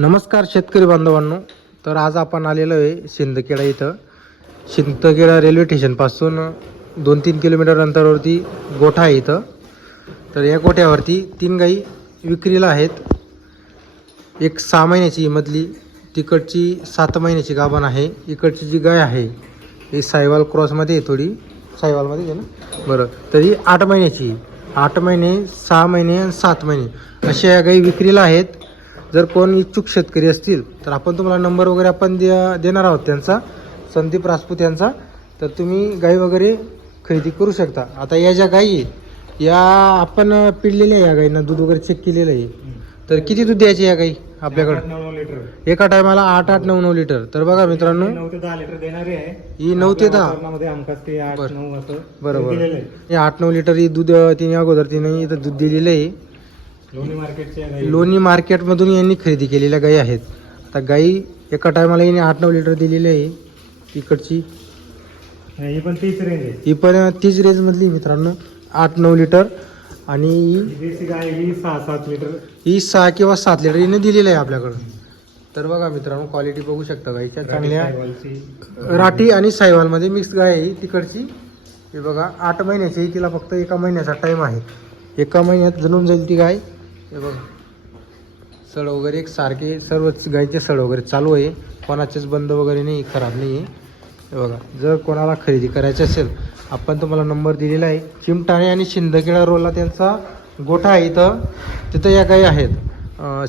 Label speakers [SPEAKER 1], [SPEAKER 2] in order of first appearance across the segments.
[SPEAKER 1] नमस्कार शेतकरी बांधवांनो. तर आज आपण आलेलो आहे शिंदखेडा इथं. शिंदखेडा रेल्वे स्टेशनपासून दोन तीन किलोमीटर अंतरावरती गोठा आहे इथं. तर या गोठ्यावरती तीन गाई विक्रीला आहेत. एक सहा महिन्याची मधली तिकडची सात महिन्याची गाभण आहे. इकडची जी गाय आहे ही सायवाल क्रॉसमध्ये आहे थोडी. सायवालमध्ये आहे ना? बरं. तरी आठ महिन्याची. आठ महिने सहा महिने आणि सात महिने. अशा या गाई विक्रीला आहेत. जर कोण इच्छुक शेतकरी असतील तर आपण तुम्हाला नंबर वगैरे आपण दे देणार आहोत त्यांचा. संदीप राजपूत यांचा. तर तुम्ही गाई वगैरे खरेदी करू शकता. आता या ज्या गाई या आपण पिळलेल्या आहे या गाईंना दूध वगैरे चेक केलेलं आहे. तर किती दूध द्यायचे या गाई आपल्याकडे? एका टायमाला आठ आठ नऊ नऊ लिटर. तर बघा मित्रांनो
[SPEAKER 2] नऊ ते दहा लिटर देणारे आहे.
[SPEAKER 1] ही नऊ ते दहा. बरोबर. आठ नऊ लिटर ही दूध तिने अगोदर तिने इथं दूध दिलेलं आहे.
[SPEAKER 2] लोणी
[SPEAKER 1] मार्केटमधून यांनी खरेदी केलेल्या गाई आहेत. आता गाई एका टायमाला यांनी आठ नऊ लिटर दिलेली आहे. इकडची.
[SPEAKER 2] गाई. ही पण तीच रेंज आहे.
[SPEAKER 1] ही पण तीच रेंजमधली मित्रांनो. आठ नऊ लिटर. आणि
[SPEAKER 2] देशी गाय ही सहा सात लिटर.
[SPEAKER 1] ही सहा किंवा सात लिटर हिने दिलेलं आहे आपल्याकडं तर बघा मित्रांनो क्वालिटी बघू शकता गाईच्या चांगल्या. राठी आणि सायवालमध्ये मिक्स गाय आहे तिकडची. हे बघा आठ महिन्याची तिला फक्त एका महिन्याचा टाईम आहे. एका महिन्यात जणून जाईल ती गाय. हे बघा. सळ वगैरे एक सारखे सर्वच गाईचे सळ वगैरे चालू आहे. कोणाचेच बंद वगैरे नाही खराब नाही आहे. हे बघा जर कोणाला खरेदी करायची असेल आपण तुम्हाला नंबर दिलेला आहे. चिमटाणे आणि शिंदखेडा रोडला त्यांचा गोठा आहे इथं. तिथं या गाई आहेत.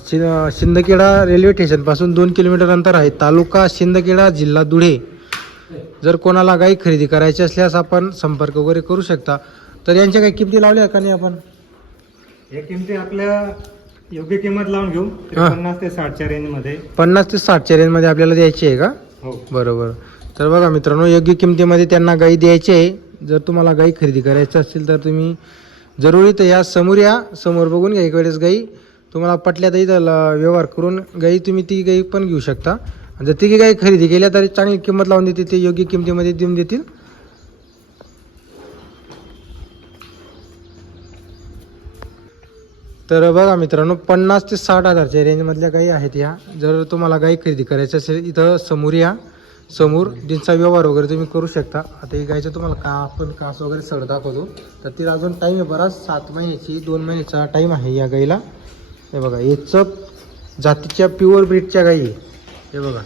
[SPEAKER 1] शि शिंदखेडा रेल्वे स्टेशनपासून दोन किलोमीटर अंतर आहे. तालुका शिंदखेडा जिल्हा धुळे. जर कोणाला गाई खरेदी करायची असल्यास आपण संपर्क वगैरे करू शकता. तर यांच्या काही किमती लावल्या का नाही आपण?
[SPEAKER 2] या किमती आपल्या योग्य किंमत लावून घेऊ.
[SPEAKER 1] हा.
[SPEAKER 2] पन्नास ते साठच्या रेंजमध्ये
[SPEAKER 1] पन्नास ते साठच्या रेंजमध्ये आपल्याला द्यायची आहे का?
[SPEAKER 2] हो.
[SPEAKER 1] बरोबर. तर बघा मित्रांनो योग्य किमतीमध्ये त्यांना गाई द्यायची आहे. जर तुम्हाला गाई खरेदी करायची असेल तर तुम्ही जरुरी तर या. समोर या. समोर बघून घ्या एक वेळेस गाई. तुम्हाला पटल्या तरी त्याला व्यवहार करून गाई तुम्ही ती गाई पण घेऊ शकता. आणि जर तिघी गाई खरेदी केल्या तरी चांगली किंमत लावून देतील ते योग्य किमतीमध्ये देऊन देतील. तर बघा मित्रांनो पन्नास ते साठ हजारच्या रेंजमधल्या गाई आहेत या. जर तुम्हाला गाई खरेदी करायची असेल इथं समोर या. समोर जिंचा व्यवहार वगैरे तुम्ही करू शकता. आता ही गायचं तुम्हाला का आपण कास वगैरे सड दाखवतो. तर तिला अजून टाईम आहे बराच सात महिन्याची दोन महिन्याचा टाईम आहे या गाईला. हे बघा हे चप जातीच्या प्युअर ब्रीडच्या गाई आहे. हे बघा.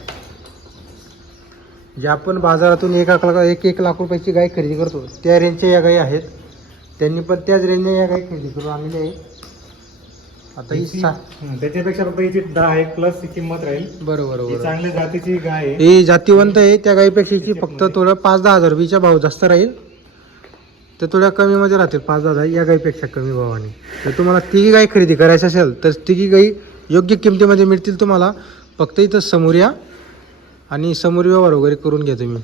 [SPEAKER 1] जे आपण बाजारातून एक लाख एक एक लाख रुपयाची गाय खरेदी करतो त्या रेंजच्या या गाई आहेत. त्यांनी पण त्याच रेंजने या गाई खरेदी करून आणलेल्या आहे आता ही सा
[SPEAKER 2] हं, त्याच्यापेक्षा फक्त हिची दहा एक प्लस किंमत राहील.
[SPEAKER 1] बरोबर
[SPEAKER 2] ही
[SPEAKER 1] बरोबर.
[SPEAKER 2] चांगल्या जातीची गाय आहे.
[SPEAKER 1] ही जातीवंत आहे त्या गाईपेक्षा हिची फक्त थोडं पाच दहा हजार रुपयाचा भाव जास्त राहील. तर थोड्या कमीमध्ये राहतील पाच दहा हजार या गाईपेक्षा कमी भावाने. जर तुम्हाला तिघी गाई खरेदी करायची असेल तर तिघी गाई योग्य किमतीमध्ये मिळतील तुम्हाला. फक्त इथं समोर या आणि समोर व्यवहार वगैरे करून घ्या तुम्ही.